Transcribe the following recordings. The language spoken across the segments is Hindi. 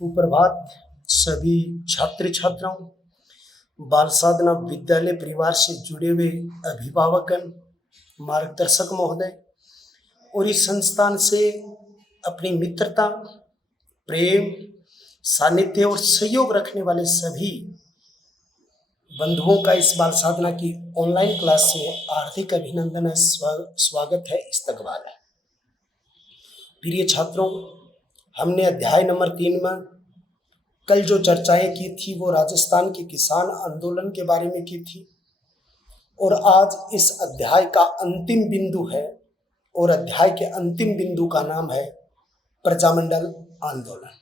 सुप्रभात सभी छात्र छात्राओं, बाल साधना विद्यालय परिवार से जुड़े हुए अभिभावकन, मार्गदर्शक महोदय और इस संस्थान से अपनी मित्रता, प्रेम, सानिध्य और सहयोग रखने वाले सभी बंधुओं का इस बाल साधना की ऑनलाइन क्लास में हार्दिक अभिनंदन है, स्वागत है, इस्तकबाल है। प्रिय छात्रों, हमने अध्याय नंबर 3 में कल जो चर्चाएं की थी वो राजस्थान के किसान आंदोलन के बारे में की थी और आज इस अध्याय का अंतिम बिंदु है और अध्याय के अंतिम बिंदु का नाम है प्रजामंडल आंदोलन।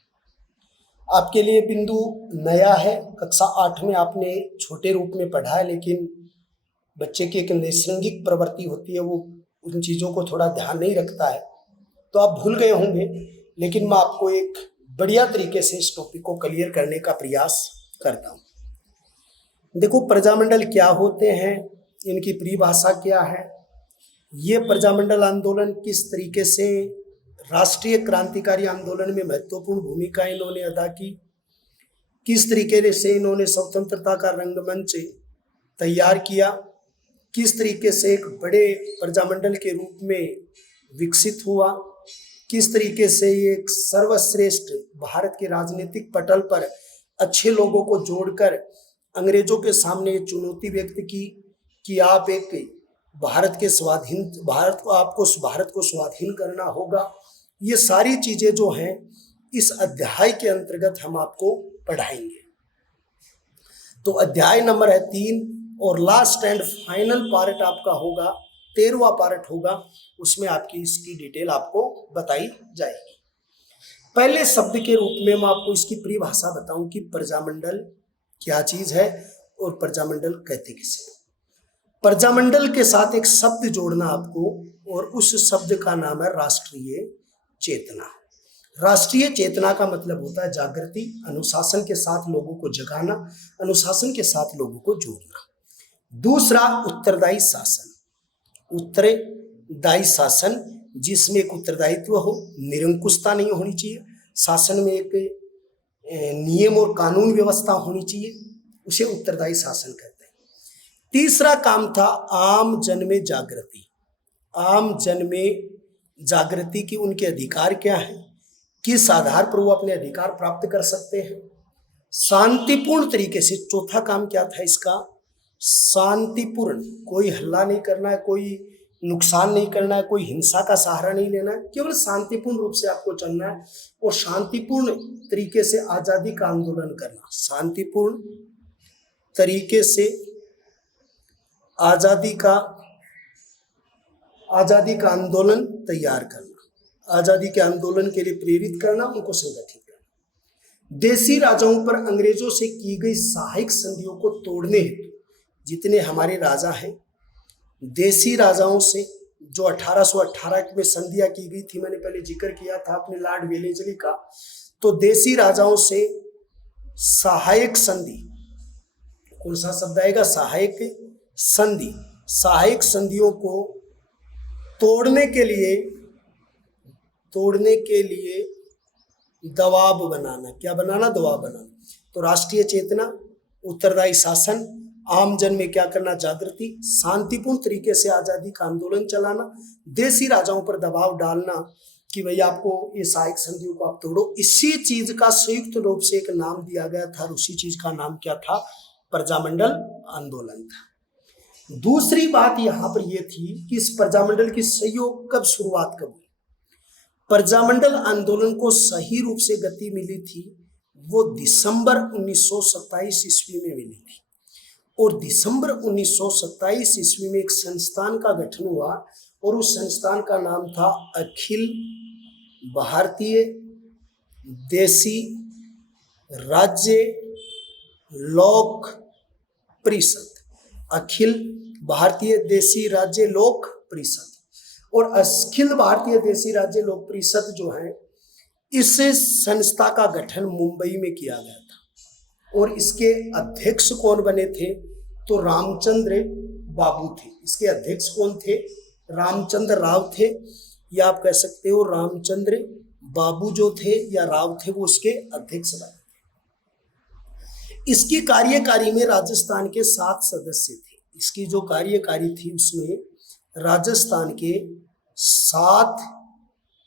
आपके लिए बिंदु नया है, कक्षा 8 में आपने छोटे रूप में पढ़ा है, लेकिन बच्चे की एक नैसर्गिक प्रवृत्ति होती है, वो उन चीज़ों को थोड़ा ध्यान नहीं रखता है, तो आप भूल गए होंगे। लेकिन मैं आपको एक बढ़िया तरीके से इस टॉपिक को क्लियर करने का प्रयास करता हूँ। देखो, प्रजामंडल क्या होते हैं, इनकी परिभाषा क्या है, ये प्रजामंडल आंदोलन किस तरीके से राष्ट्रीय क्रांतिकारी आंदोलन में महत्वपूर्ण भूमिका इन्होंने अदा की, किस तरीके से इन्होंने स्वतंत्रता का रंगमंच तैयार किया, किस तरीके से एक बड़े प्रजामंडल के रूप में विकसित हुआ, किस तरीके से ये एक सर्वश्रेष्ठ भारत के राजनीतिक पटल पर अच्छे लोगों को जोड़कर अंग्रेजों के सामने चुनौती व्यक्त की कि आप एक भारत को स्वाधीन करना होगा। ये सारी चीजें जो हैं इस अध्याय के अंतर्गत हम आपको पढ़ाएंगे। तो अध्याय नंबर है 3 और लास्ट एंड फाइनल पार्ट आपका होगा 13वां पार्ट होगा, उसमें आपकी इसकी डिटेल आपको बताई जाएगी। पहले शब्द के रूप में मैं आपको इसकी परिभाषा बताऊं कि प्रजामंडल क्या चीज है और प्रजामंडल कहते किसे। प्रजामंडल के साथ एक शब्द जोड़ना आपको, और उस शब्द का नाम है राष्ट्रीय चेतना। राष्ट्रीय चेतना का मतलब होता है जागृति, अनुशासन के साथ लोगों को जगाना, अनुशासन के साथ लोगों को जोड़ना। दूसरा, उत्तरदायी शासन। उत्तरदायी शासन जिसमें एक उत्तरदायित्व हो, निरंकुशता नहीं होनी चाहिए, शासन में एक नियम और कानून व्यवस्था होनी चाहिए, उसे उत्तरदायी शासन कहते हैं। तीसरा काम था आम जन में जागृति। आम जन में जागृति की उनके अधिकार क्या है, किस आधार पर वो अपने अधिकार प्राप्त कर सकते हैं, शांतिपूर्ण तरीके से। चौथा काम क्या था इसका, शांतिपूर्ण, कोई हल्ला नहीं करना है, कोई नुकसान नहीं करना है, कोई हिंसा का सहारा नहीं लेना है, केवल शांतिपूर्ण रूप से आपको चलना है और शांतिपूर्ण तरीके से आजादी का आंदोलन करना। शांतिपूर्ण तरीके से आजादी का आंदोलन तैयार करना, आजादी के आंदोलन के लिए प्रेरित करना, उनको संगठित करना। देशी राजाओं पर अंग्रेजों से की गई सहायक संधियों को तोड़ने हेतु जितने हमारे राजा हैं, देशी राजाओं से जो 1818 में संधियां की गई थी, मैंने पहले जिक्र किया था अपने लॉर्ड वेलेस्ली का, तो देशी राजाओं से सहायक संधि, कौन सा शब्द आएगा, सहायक संधि, सहायक संधियों को तोड़ने के लिए दबाव बनाना। क्या बनाना, दबाव बनाना। तो राष्ट्रीय चेतना, उत्तरदायी शासन, आम जन में क्या करना, जागृति, शांतिपूर्ण तरीके से आजादी का आंदोलन चलाना, देशी राजाओं पर दबाव डालना कि भैया आपको ये सहायक संधियों को आप तोड़ो। इसी चीज का संयुक्त रूप से एक नाम दिया गया था और उसी चीज का नाम क्या था, प्रजामंडल आंदोलन था। दूसरी बात यहाँ पर यह थी कि इस प्रजामंडल की शुरुआत कब हुई। प्रजामंडल आंदोलन को सही रूप से गति मिली थी वो दिसंबर 1927 ईस्वी में मिली थी, और दिसंबर 1927 ईस्वी में एक संस्थान का गठन हुआ और उस संस्थान का नाम था अखिल भारतीय देशी राज्य लोक परिषद। अखिल भारतीय देशी राज्य लोक परिषद। और अखिल भारतीय देशी राज्य लोक परिषद जो है, इस संस्था का गठन मुंबई में किया गया था और इसके अध्यक्ष कौन बने थे, तो रामचंद्र बाबू थे। इसके अध्यक्ष कौन थे, रामचंद्र राव थे, या आप कह सकते हो रामचंद्र बाबू जो थे या राव थे वो उसके अध्यक्ष बने। इसकी कार्यकारी में राजस्थान के 7 सदस्य थे। इसकी जो कार्यकारी थी उसमें राजस्थान के 7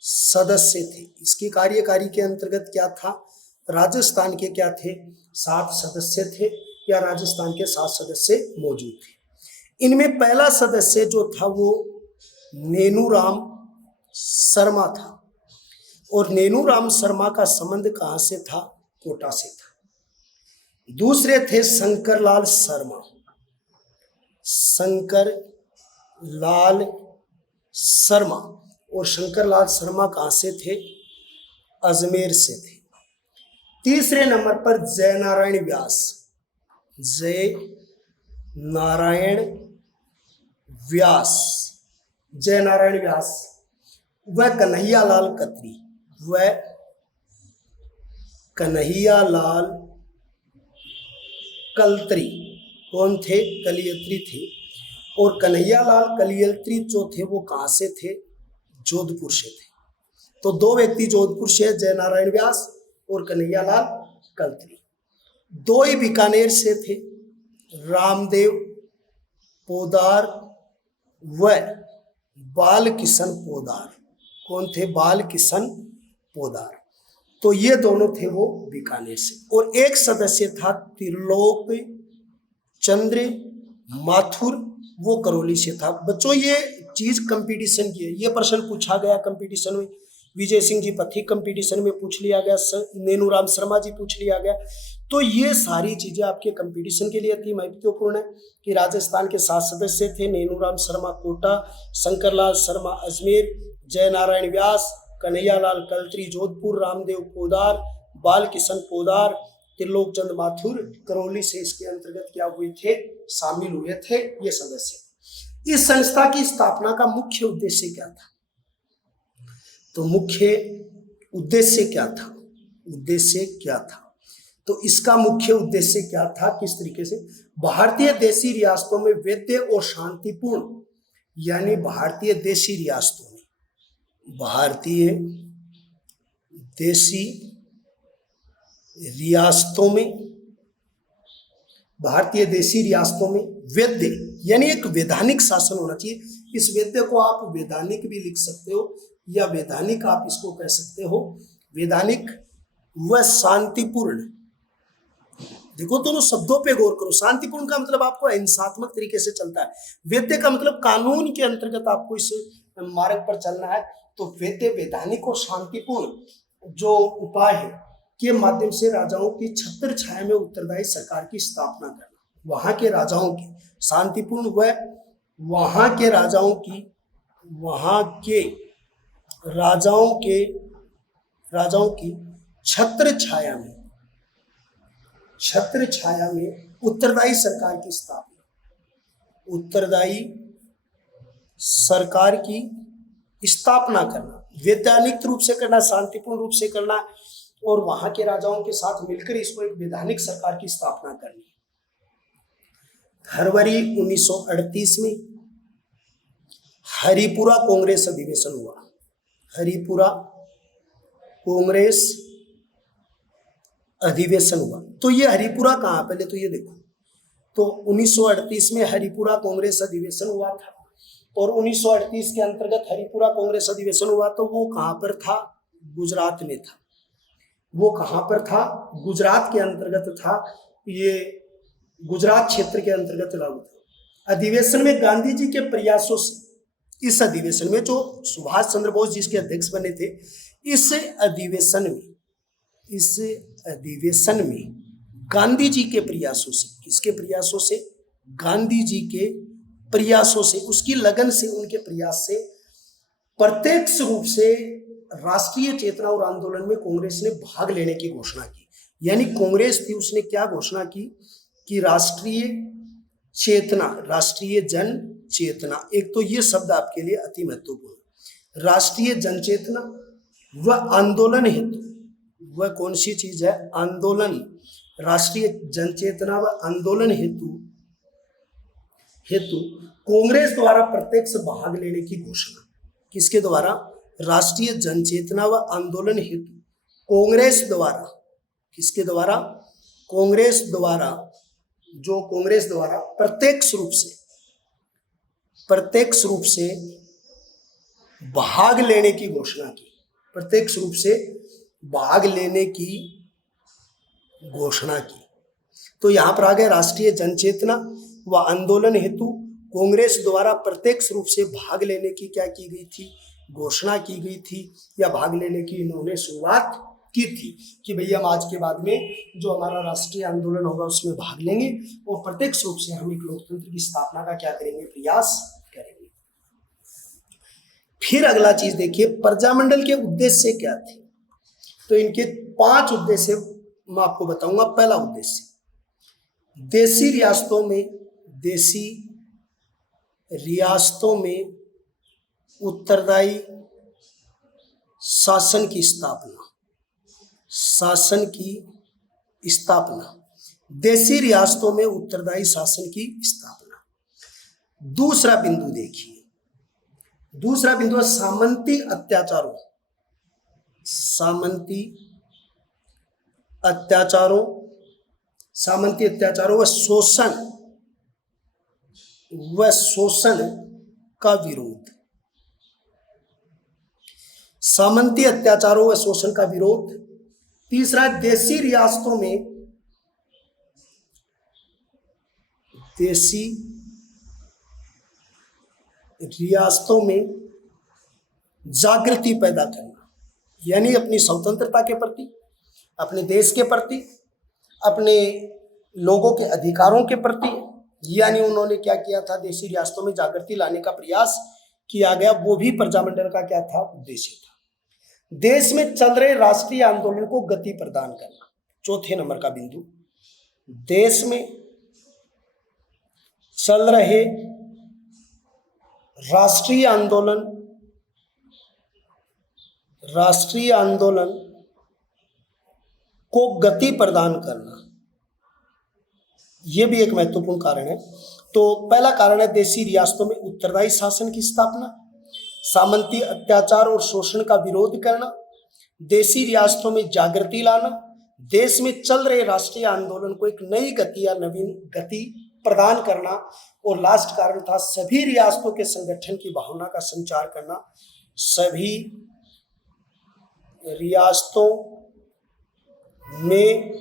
सदस्य थे। इसकी कार्यकारी के अंतर्गत क्या था, राजस्थान के क्या थे, 7 सदस्य थे या राजस्थान के 7 सदस्य मौजूद थे। इनमें पहला सदस्य जो था वो नेनूराम शर्मा था और नेनूराम शर्मा का संबंध कहाँ से था, कोटा से था। दूसरे थे शंकरलाल शर्मा। शंकरलाल शर्मा और शंकरलाल शर्मा कहाँ से थे, अजमेर से थे। तीसरे नंबर पर जयनारायण व्यास। जयनारायण व्यास वह कन्हैयालाल कतरी, वह कन्हैयालाल कलत्री कौन थे, कलियत्री थे। और कन्हैयालाल कलियत्री जो थे वो कहाँ से थे, जोधपुर से थे। तो 2 व्यक्ति जोधपुर से, जयनारायण व्यास और कन्हैयालाल कलत्री। 2 ही बीकानेर से थे, रामदेव पोदार व बालकिशन पोदार। कौन थे, बालकिशन पोदार। तो ये दोनों थे वो बीकानेर से। और एक सदस्य था त्रिलोक चंद्र माथुर, वो करौली से था। बच्चों ये चीज कंपटीशन की है, ये प्रश्न पूछा गया कंपटीशन में। विजय सिंह जी पथिक कंपटीशन में पूछ लिया गया, नेनूराम शर्मा जी पूछ लिया गया। तो ये सारी चीजें आपके कंपटीशन के लिए अति महत्वपूर्ण है कि राजस्थान के 7 सदस्य थे, नेनूराम शर्मा कोटा, शंकरलाल शर्मा अजमेर, जयनारायण व्यास, कन्हैयालाल कलत्री जोधपुर, रामदेव पोदार, बालकिशन पोदार, त्रिलोक चंद माथुर करौली से इसके अंतर्गत क्या हुए थे, शामिल हुए थे ये सदस्य। इस संस्था की स्थापना का मुख्य उद्देश्य क्या था, तो मुख्य उद्देश्य क्या था, तो इसका मुख्य उद्देश्य क्या था, किस तरीके से भारतीय देशी रियासतों में वैध और शांतिपूर्ण, यानी भारतीय देशी रियासतों में वैध यानी एक वैधानिक शासन होना चाहिए। इस वैध को आप वैधानिक भी लिख सकते हो या वैधानिक आप इसको कह सकते हो, वैधानिक व शांतिपूर्ण। देखो दोनों शब्दों पे गौर करो। शांतिपूर्ण का मतलब आपको हिंसात्मक तरीके से चलता है, वैध का मतलब कानून के अंतर्गत आपको इस मार्ग पर चलना है। तो वैधानिक और शांतिपूर्ण जो उपाय है के माध्यम से राजाओं की छत्र छाया में उत्तरदायी सरकार की स्थापना करना, वहां के राजाओं की शांतिपूर्ण व वहां के राजाओं की छत्र छाया में उत्तरदायी सरकार की स्थापना, उत्तरदायी सरकार की स्थापना करना, वैधानिक रूप से करना, शांतिपूर्ण रूप से करना और वहां के राजाओं के साथ मिलकर इसको एक वैधानिक सरकार की स्थापना करनी। फरवरी 1938 में हरिपुरा कांग्रेस अधिवेशन हुआ। हरिपुरा कांग्रेस अधिवेशन हुआ। तो ये हरिपुरा कहाँ, पहले तो ये देखो, तो 1938 में हरिपुरा कांग्रेस अधिवेशन हुआ था और 1938 के अंतर्गत हरिपुरा कांग्रेस अधिवेशन हुआ। तो वो कहाँ पर था, गुजरात में था। वो कहाँ पर था, गुजरात के अंतर्गत था, ये गुजरात क्षेत्र के अंतर्गत लागू था। अधिवेशन में गांधी जी के प्रयासों से, इस अधिवेशन में जो सुभाष चंद्र बोस जिसके अध्यक्ष बने थे, इस अधिवेशन में गांधी जी के प्रयासों से, किसके प्रयासों से, गांधी जी के प्रयासों से, उसकी लगन से, उनके प्रयास से प्रत्यक्ष रूप से राष्ट्रीय चेतना और आंदोलन में कांग्रेस ने भाग लेने की घोषणा की। यानी कांग्रेस थी, उसने क्या घोषणा की कि राष्ट्रीय चेतना, राष्ट्रीय जन चेतना, एक तो ये शब्द आपके लिए अति महत्वपूर्ण, राष्ट्रीय जन चेतना व आंदोलन हेतु, वह कौन सी चीज है, आंदोलन, राष्ट्रीय जन चेतना व आंदोलन हेतु कांग्रेस द्वारा प्रत्यक्ष भाग लेने की घोषणा। किसके द्वारा, राष्ट्रीय जनचेतना व आंदोलन हेतु कांग्रेस द्वारा, किसके द्वारा? कांग्रेस द्वारा, जो कांग्रेस द्वारा प्रत्यक्ष रूप से भाग लेने की घोषणा की, प्रत्यक्ष रूप से भाग लेने की घोषणा की। तो यहां पर आ गया राष्ट्रीय जनचेतना व आंदोलन हेतु कांग्रेस द्वारा प्रत्यक्ष रूप से भाग लेने की क्या की गई थी? घोषणा की गई थी, या भाग लेने की इन्होंने शुरुआत की थी कि भैया हम आज के बाद में जो हमारा राष्ट्रीय आंदोलन होगा उसमें भाग लेंगे और प्रत्यक्ष रूप से हम एक लोकतंत्र की स्थापना का क्या करेंगे? प्रयास करेंगे। फिर अगला चीज देखिए, प्रजामंडल के उद्देश्य क्या थे? तो इनके 5 उद्देश्य मैं आपको बताऊंगा। पहला उद्देश्य, देशी रियासतों में उत्तरदायी शासन की स्थापना, देशी रियासतों में उत्तरदायी शासन की स्थापना। दूसरा बिंदु देखिए, दूसरा बिंदु है सामंती अत्याचारों व शोषण का विरोध। सामंती अत्याचारों व शोषण का विरोध। तीसरा, देशी रियासतों में जागृति पैदा करना, यानी अपनी स्वतंत्रता के प्रति, अपने देश के प्रति, अपने लोगों के अधिकारों के प्रति, यानी उन्होंने क्या किया था? देशी रियासतों में जागृति लाने का प्रयास किया गया। वो भी प्रजामंडल का क्या था? उद्देश्य था। देश में चल रहे राष्ट्रीय आंदोलन को गति प्रदान करना, चौथे नंबर का बिंदु। देश में चल रहे राष्ट्रीय आंदोलन को गति प्रदान करना, यह भी एक महत्वपूर्ण कारण है। तो पहला कारण है देशी रियासतों में उत्तरदायी शासन की स्थापना, सामंती अत्याचार और शोषण का विरोध करना, देशी रियासतों में जागृति लाना, देश में चल रहे राष्ट्रीय आंदोलन को एक नई गति या नवीन गति प्रदान करना, और लास्ट कारण था सभी रियासतों के संगठन की भावना का संचार करना। सभी रियासतों में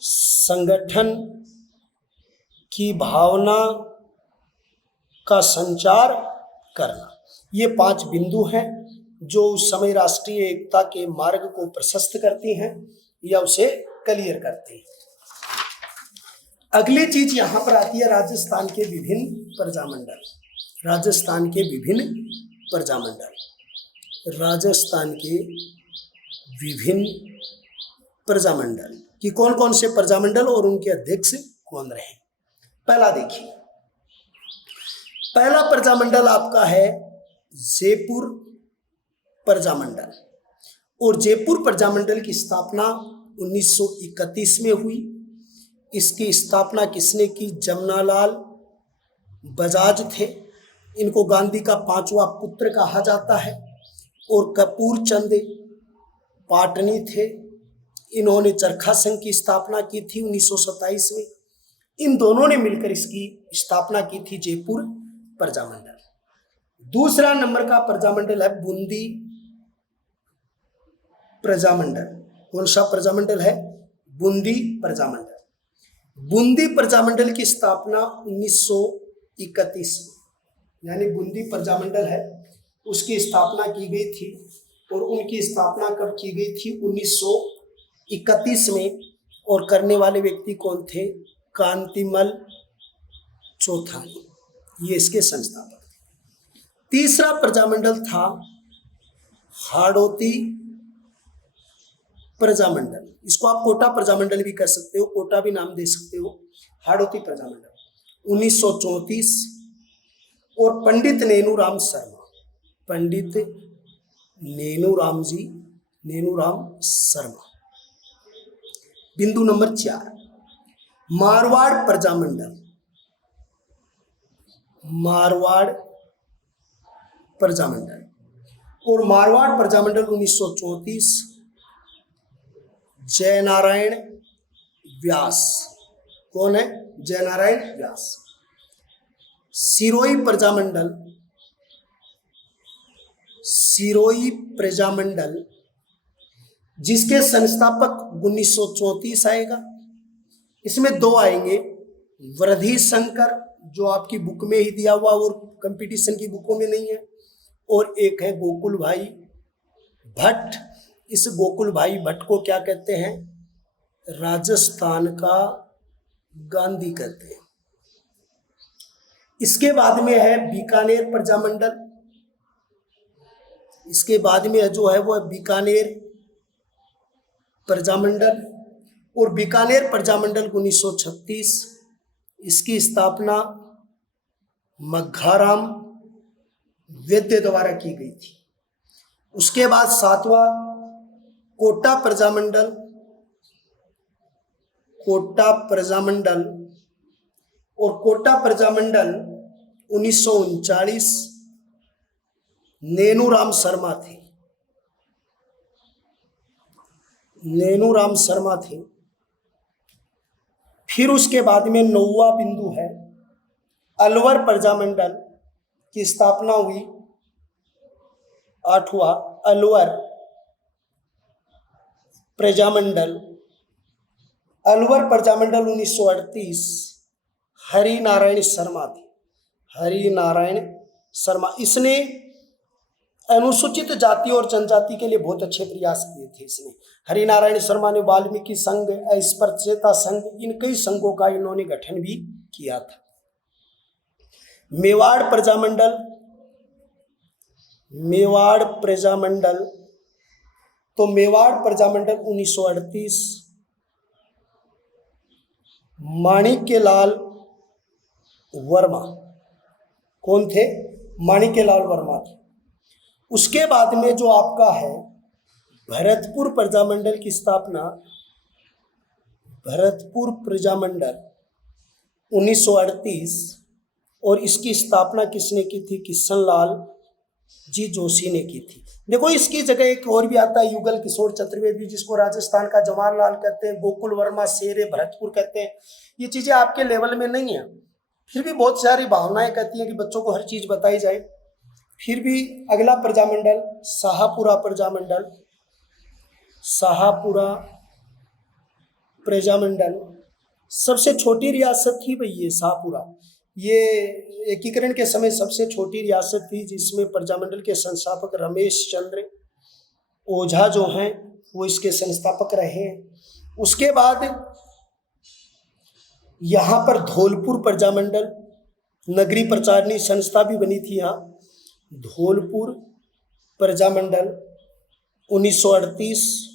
संगठन की भावना का संचार करना। ये 5 बिंदु हैं जो उस समय राष्ट्रीय एकता के मार्ग को प्रशस्त करती हैं या उसे क्लियर करती हैं। अगली चीज यहां पर आती है राजस्थान के विभिन्न प्रजामंडल। राजस्थान के विभिन्न प्रजामंडल कि कौन कौन से प्रजामंडल और उनके अध्यक्ष कौन रहे। पहला देखिए, पहला प्रजामंडल आपका है जयपुर प्रजामंडल, और जयपुर प्रजामंडल की स्थापना 1931 में हुई। इसकी स्थापना किसने की? जमनालाल बजाज थे। इनको गांधी का 5वां पुत्र कहा जाता है, और कपूर चंद पाटनी थे। इन्होंने चरखा संघ की स्थापना की थी 1927 में। इन दोनों ने मिलकर इसकी स्थापना की थी जयपुर प्रजामंडल। दूसरा नंबर का प्रजामंडल है बूंदी प्रजामंडल। कौन सा प्रजामंडल है? बूंदी प्रजामंडल। बूंदी प्रजामंडल की स्थापना 1931 में, यानी बूंदी प्रजामंडल है उसकी स्थापना की गई थी। और उनकी स्थापना कब की गई थी? 1931 में। और करने वाले व्यक्ति कौन थे? कांतिमल चौथानी, ये इसके संस्थापक थे। तीसरा प्रजामंडल था हाड़ौती प्रजामंडल। इसको आप कोटा प्रजामंडल भी कह सकते हो, कोटा भी नाम दे सकते हो। हाड़ौती प्रजामंडल 1934। और पंडित नेनूराम शर्मा, पंडित नेनूराम शर्मा। बिंदु नंबर 4, मारवाड़ प्रजामंडल। मारवाड़ प्रजामंडल और मारवाड़ प्रजामंडल 1934 जयनारायण व्यास। कौन है? जयनारायण व्यास। सिरोही प्रजामंडल जिसके संस्थापक 1934 आएगा। इसमें दो आएंगे, वृद्धि शंकर जो आपकी बुक में ही दिया हुआ और कंपटीशन की बुकों में नहीं है, और एक है गोकुल भाई भट्ट। इस गोकुल भाई भट्ट को क्या कहते हैं? राजस्थान का गांधी कहते हैं। इसके बाद में है बीकानेर प्रजामंडल। इसके बाद में जो है वो है बीकानेर प्रजामंडल, और बीकानेर प्रजामंडल 1936 इसकी स्थापना मघाराम वैद्य द्वारा की गई थी। उसके बाद सातवां कोटा प्रजामंडल और कोटा प्रजामंडल 1939 नेनूराम शर्मा थे। फिर उसके बाद में 9वां बिंदु है अलवर प्रजामंडल की स्थापना हुई। 8वां अलवर प्रजामंडल 1938 हरिनारायण शर्मा थे। हरिनारायण शर्मा, इसने अनुसूचित जाति और जनजाति के लिए बहुत अच्छे प्रयास किए थे। इसने हरिनारायण शर्मा ने वाल्मीकि संघ, अस्पृश्यता संघ, इन कई संघों का इन्होंने गठन भी किया था। मेवाड़ प्रजामंडल तो मेवाड़ प्रजामंडल 1938 माणिक्यलाल वर्मा। कौन थे? माणिक्यलाल वर्मा थे। उसके बाद में जो आपका है भरतपुर प्रजामंडल की स्थापना, भरतपुर प्रजामंडल 1938, और इसकी स्थापना किसने की थी? किशनलाल जी जोशी ने की थी। देखो इसकी जगह एक और भी आता है युगल किशोर चतुर्वेदी, जिसको राजस्थान का जवाहरलाल कहते हैं, गोकुल वर्मा शेरे भरतपुर कहते हैं। ये चीजें आपके लेवल में नहीं है, फिर भी बहुत सारी भावनाएं कहती हैं कि बच्चों को हर चीज बताई जाए। फिर भी अगला प्रजामंडल शाहपुरा प्रजामंडल सबसे छोटी रियासत थी भाई ये शाहपुरा। ये एकीकरण के समय सबसे छोटी रियासत थी, जिसमें प्रजामंडल के संस्थापक रमेश चंद्र ओझा जो हैं वो इसके संस्थापक रहे हैं। उसके बाद यहाँ पर धौलपुर प्रजामंडल नगरीय प्रचारणी संस्था भी बनी थी। यहाँ धौलपुर प्रजामंडल 1938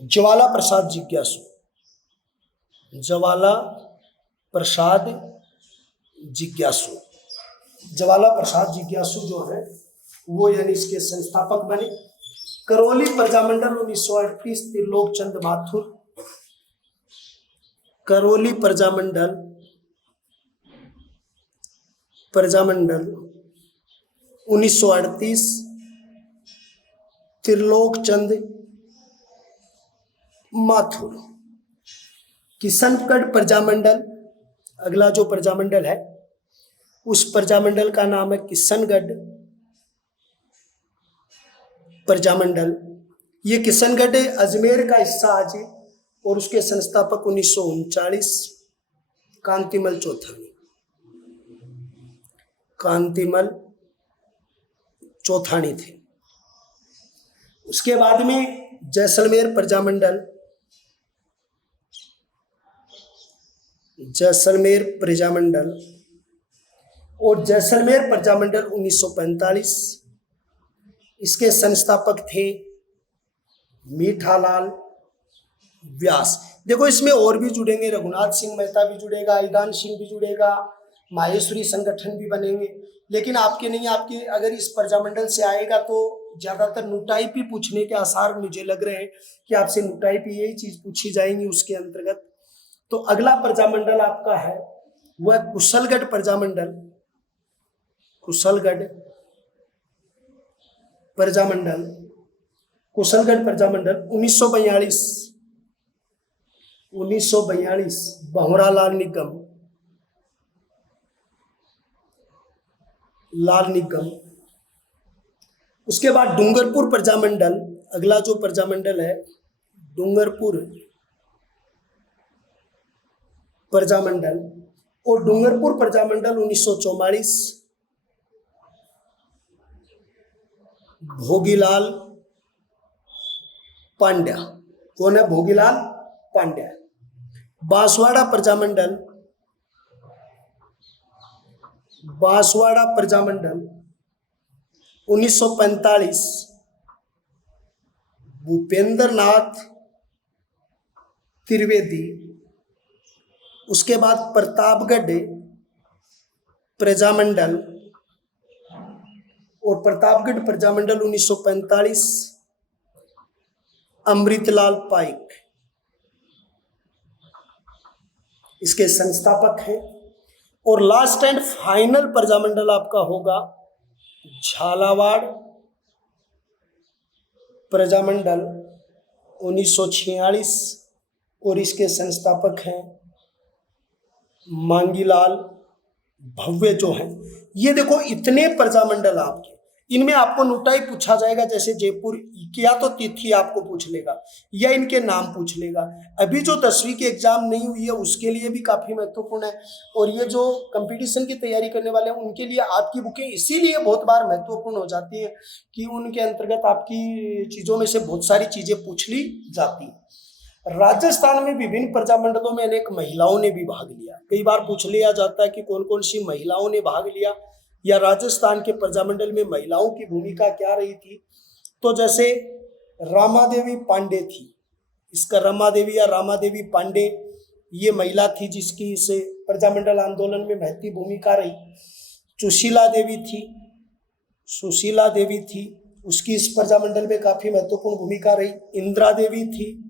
ज्वाला प्रसाद जिज्ञासु जो है वो यानी इसके संस्थापक बने। करौली प्रजामंडल 1938 त्रिलोक चंद माथुर। करौली प्रजामंडल 1938 त्रिलोक चंद माथुर। किशनगढ़ प्रजामंडल, अगला जो प्रजामंडल है उस प्रजामंडल का नाम है किशनगढ़ प्रजामंडल। ये किशनगढ़ अजमेर का हिस्सा आज है, और उसके संस्थापक 1939 कांतिमल चौथानी थे। उसके बाद में जैसलमेर प्रजामंडल और जैसलमेर प्रजामंडल 1945, इसके संस्थापक थे मीठालाल व्यास। देखो इसमें और भी जुड़ेंगे, रघुनाथ सिंह मेहता भी जुड़ेगा, ईदान सिंह भी जुड़ेगा, माहेश्वरी संगठन भी बनेंगे। लेकिन आपके नहीं, आपके अगर इस प्रजामंडल से आएगा तो ज्यादातर नुटाइप ही पूछने के आसार मुझे लग रहे हैं कि आपसे नुटाइप यही चीज पूछी जाएंगी उसके अंतर्गत। तो अगला प्रजामंडल आपका है वह कुशलगढ़ प्रजामंडल, कुशलगढ़ प्रजामंडल 1942 भंवरालाल निगम, लाल निगम। उसके बाद डूंगरपुर प्रजामंडल, अगला जो प्रजामंडल है डूंगरपुर प्रजामंडल, और डूंगरपुर प्रजामंडल 1944 भोगीलाल पांड्या। कौन है? भोगीलाल पांड्या। बांसवाड़ा प्रजामंडल, बांसवाड़ा प्रजामंडल 1945 भूपेंद्र नाथ त्रिवेदी। उसके बाद प्रतापगढ़ प्रजामंडल, और प्रतापगढ़ प्रजामंडल 1945 अमृतलाल पाइक इसके संस्थापक हैं। और लास्ट एंड फाइनल प्रजामंडल आपका होगा झालावाड़ प्रजामंडल 1946, और इसके संस्थापक हैं मांगीलाल भव्य जो हैं। ये देखो इतने प्रजामंडल आपके, इनमें आपको नोटाई पूछा जाएगा, जैसे जयपुर या तो तिथि आपको पूछ लेगा या इनके नाम पूछ लेगा। अभी जो 10वीं की एग्जाम नहीं हुई है उसके लिए भी काफी महत्वपूर्ण है, और ये जो कंपटीशन की तैयारी करने वाले हैं उनके लिए आपकी बुकें इसीलिए बहुत बार महत्वपूर्ण हो जाती है कि उनके अंतर्गत आपकी चीजों में से बहुत सारी चीजें पूछ ली जाती है। राजस्थान में विभिन्न प्रजामंडलों में अनेक महिलाओं ने भी भाग लिया। कई बार पूछ लिया जाता है कि कौन कौन सी महिलाओं ने भाग लिया, या राजस्थान के प्रजामंडल में महिलाओं की भूमिका क्या रही थी। तो जैसे रामादेवी पांडे थी, इसका रामादेवी या रामादेवी पांडे ये महिला थी जिसकी इस प्रजामंडल आंदोलन में महत्वपूर्ण भूमिका रही। सुशीला देवी थी, उसकी इस प्रजामंडल में काफी महत्वपूर्ण भूमिका रही। इंदिरा देवी थी,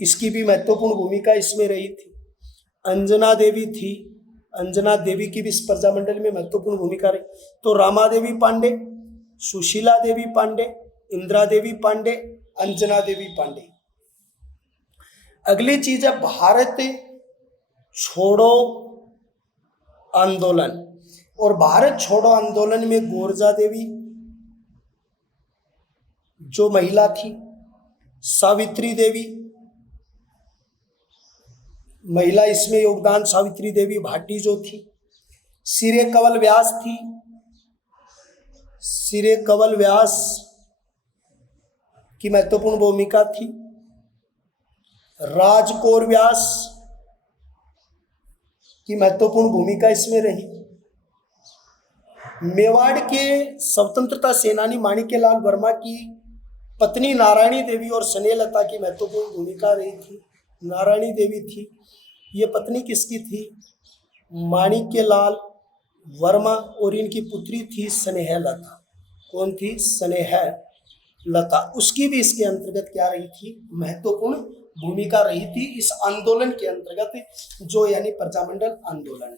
इसकी भी महत्वपूर्ण भूमिका इसमें रही थी। अंजना देवी थी, अंजना देवी की भी इस प्रजामंडल में महत्वपूर्ण भूमिका रही। तो रामादेवी पांडे, सुशीला देवी पांडे, इंदिरा देवी पांडे, अंजना देवी पांडे। अगली चीज है भारत छोड़ो आंदोलन, और भारत छोड़ो आंदोलन में गोरजा देवी जो महिला थी, सावित्री देवी महिला इसमें योगदान, सावित्री देवी भाटी जो थी। सिरे कंवल व्यास थी, सिरे कंवल व्यास की महत्वपूर्ण भूमिका थी। राजकौर व्यास की महत्वपूर्ण भूमिका इसमें रही। मेवाड़ के स्वतंत्रता सेनानी माणिक्यलाल वर्मा की पत्नी नारायणी देवी और स्नेहलता की महत्वपूर्ण भूमिका रही थी। नारायणी देवी थी, ये पत्नी किसकी थी? माणिक्यलाल वर्मा, और इनकी पुत्री थी स्नेहलता। कौन थी? स्नेहलता। उसकी भी इसके अंतर्गत क्या रही थी? महत्वपूर्ण भूमिका रही थी इस आंदोलन के अंतर्गत, जो यानी प्रजामंडल आंदोलन।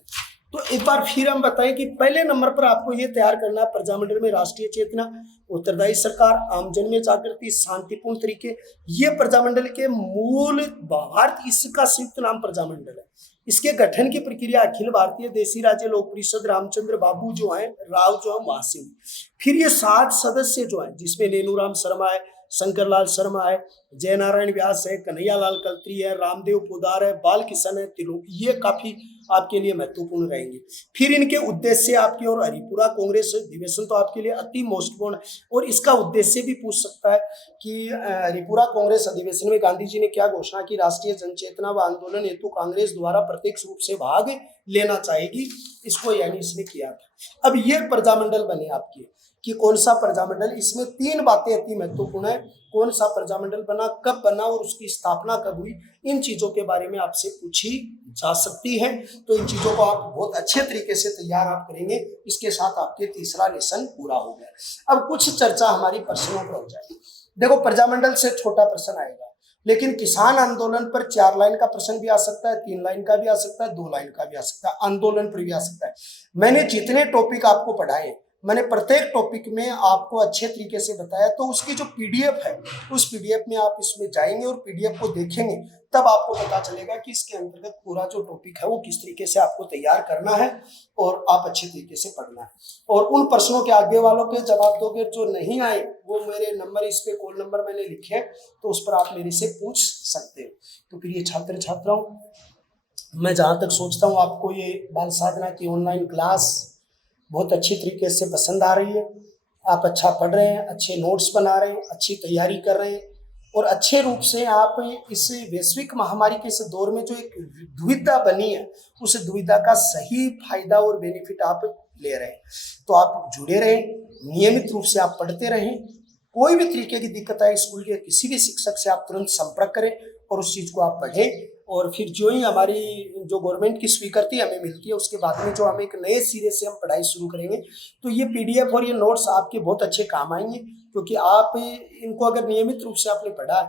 तो एक बार फिर हम बताएं कि पहले नंबर पर आपको ये तैयार करना है प्रजामंडल में राष्ट्रीय चेतना, उत्तरदायी सरकार, आमजन में जागृति, शांतिपूर्ण तरीके। ये प्रजामंडल के मूल भावार्थ, इसका संयुक्त नाम प्रजामंडल है। इसके गठन की प्रक्रिया अखिल भारतीय देशी राज्य लोक परिषद रामचंद्र बाबू जो है, राव जो है, वहां से हुई। फिर ये 7 सदस्य जो है, जिसमें नेनूराम शर्मा है, शंकरलाल शर्मा है, जयनारायण व्यास है, कन्हैयालाल कल्त्री है, रामदेव पोदार है, बाल किशन है, त्रिलोक, ये काफी आपके लिए महत्वपूर्ण रहेंगे। फिर इनके उद्देश्य आपके, और हरिपुरा कांग्रेस अधिवेशन तो आपके लिए अति महत्वपूर्ण है, और इसका उद्देश्य भी पूछ सकता है कि हरिपुरा कांग्रेस अधिवेशन में गांधी जी ने क्या घोषणा की? राष्ट्रीय जनचेतना व आंदोलन हेतु कांग्रेस द्वारा प्रत्यक्ष रूप से भाग लेना चाहेगी, इसको यानी इसने किया था। अब ये प्रजामंडल बने आपके कि कौन सा प्रजामंडल, इसमें 3 बातें अति महत्वपूर्ण है। कौन सा प्रजामंडल बना, कब बना, और उसकी स्थापना कब हुई, इन चीजों के बारे में आपसे पूछी जा सकती है। तो इन चीजों को आप बहुत अच्छे तरीके से तैयार आप करेंगे। इसके साथ आपके तीसरा लेसन पूरा हो गया। अब कुछ चर्चा हमारी प्रश्नों पर हो जाएगी। देखो, प्रजामंडल से छोटा प्रश्न आएगा, लेकिन किसान आंदोलन पर 4 लाइन का प्रश्न भी आ सकता है, 3 लाइन का भी आ सकता है, 2 लाइन का भी आ सकता है, आंदोलन पर भी आ सकता है। मैंने जितने टॉपिक आपको पढ़ाए मैंने प्रत्येक टॉपिक में आपको अच्छे तरीके से बताया, तो उसकी जो पीडीएफ है उस पीडीएफ में आप इसमें जाएंगे और पीडीएफ को देखेंगे, तब आपको पता चलेगा कि इसके अंतर्गत पूरा जो टॉपिक है वो किस तरीके से आपको तैयार करना है और आप अच्छे तरीके से पढ़ना है। और उन प्रश्नों के आगे वालों के जवाब दोगे जो नहीं आए, वो मेरे नंबर, इस पे कॉल नंबर मैंने लिखे हैं, तो उस पर आप मेरे से पूछ सकते हो। तो प्रिय छात्र छात्राओं, मैं जहाँ तक सोचता हूँ आपको ये बाल साधना की ऑनलाइन क्लास बहुत अच्छी तरीके से पसंद आ रही है। आप अच्छा पढ़ रहे हैं, अच्छे नोट्स बना रहे हैं, अच्छी तैयारी कर रहे हैं और अच्छे रूप से आप इस वैश्विक महामारी के इस दौर में जो एक दुविधा बनी है, उस दुविधा का सही फायदा और बेनिफिट आप ले रहे हैं। तो आप जुड़े रहें, नियमित रूप से आप पढ़ते रहें। कोई भी तरीके की दिक्कत आए स्कूल के किसी भी शिक्षक से आप तुरंत संपर्क करें और उस चीज़ को आप पढ़ें। और फिर जो ही हमारी जो गवर्नमेंट की स्वीकृति हमें मिलती है, उसके बाद में जो हम एक नए सिरे से हम पढ़ाई शुरू करेंगे, तो ये पीडीएफ और ये नोट्स आपके बहुत अच्छे काम आएंगे, क्योंकि आप इनको अगर नियमित रूप से आपने पढ़ा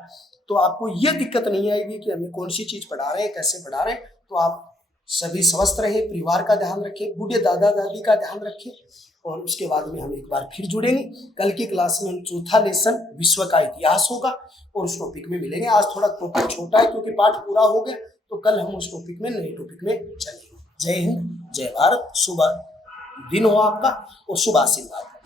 तो आपको ये दिक्कत नहीं आएगी कि हमें कौन सी चीज़ पढ़ा रहे हैं, कैसे पढ़ा रहे हैं। तो आप सभी स्वस्थ रहें, परिवार का ध्यान रखें, बूढ़े दादा दादी का ध्यान रखें। और उसके बाद में हम एक बार फिर जुड़ेंगे। कल की क्लास में हम चौथा लेसन विश्व का इतिहास होगा और उस टॉपिक में मिलेंगे। आज थोड़ा टॉपिक छोटा है क्योंकि पाठ पूरा हो गया, तो कल हम उस टॉपिक में, नए टॉपिक में चलेंगे। जय हिंद, जय भारत, शुभ दिन हो आपका और शुभ आशीर्वाद।